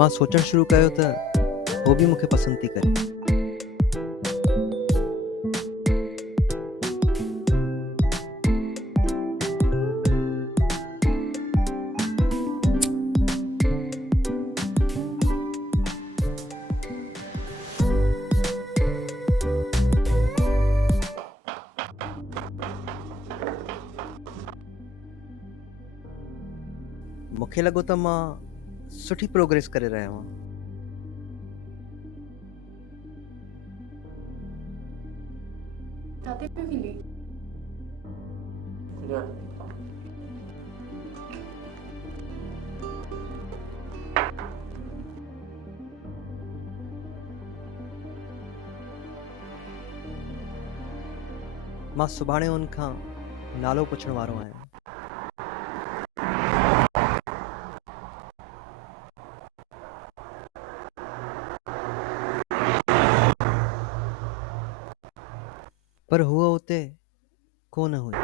मां सोचणु शुरू कयो त हो बि मूंखे पसंदि थी करे। मूंखे लॻो त मां सुठी प्रोग्रेस करे रहियो आहियां। Tate पे मिली। मां सुभाणे हुन खां नालो पुछण वारो आहियां। पर हूअ उते कोन हुई।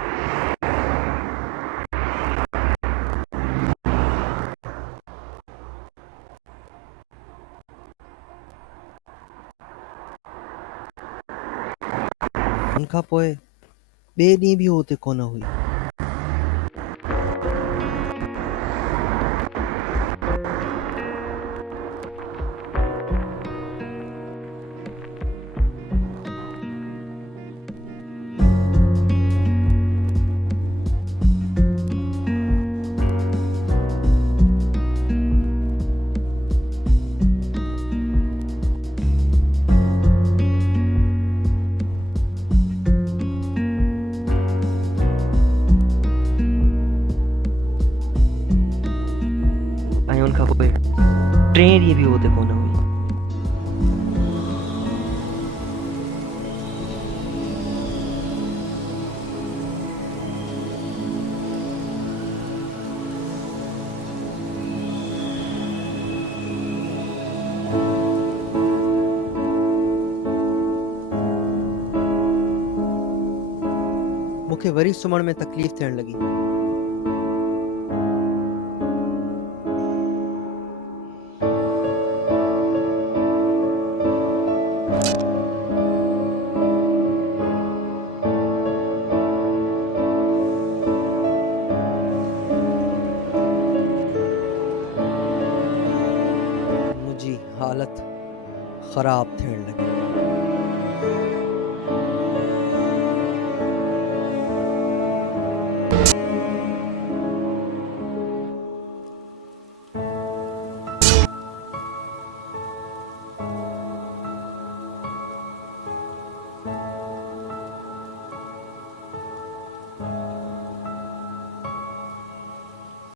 हुन खां पोइ ॿिए ॾींहुं बि हू उते कोन हुई। ऐं हुन खां पोइ 3 ॾींहं बि हू उते कोन हुई। मूंखे वरी सुम्हण में तकलीफ़ थियण लॻी। मुंहिंजी हालत ख़राब थियण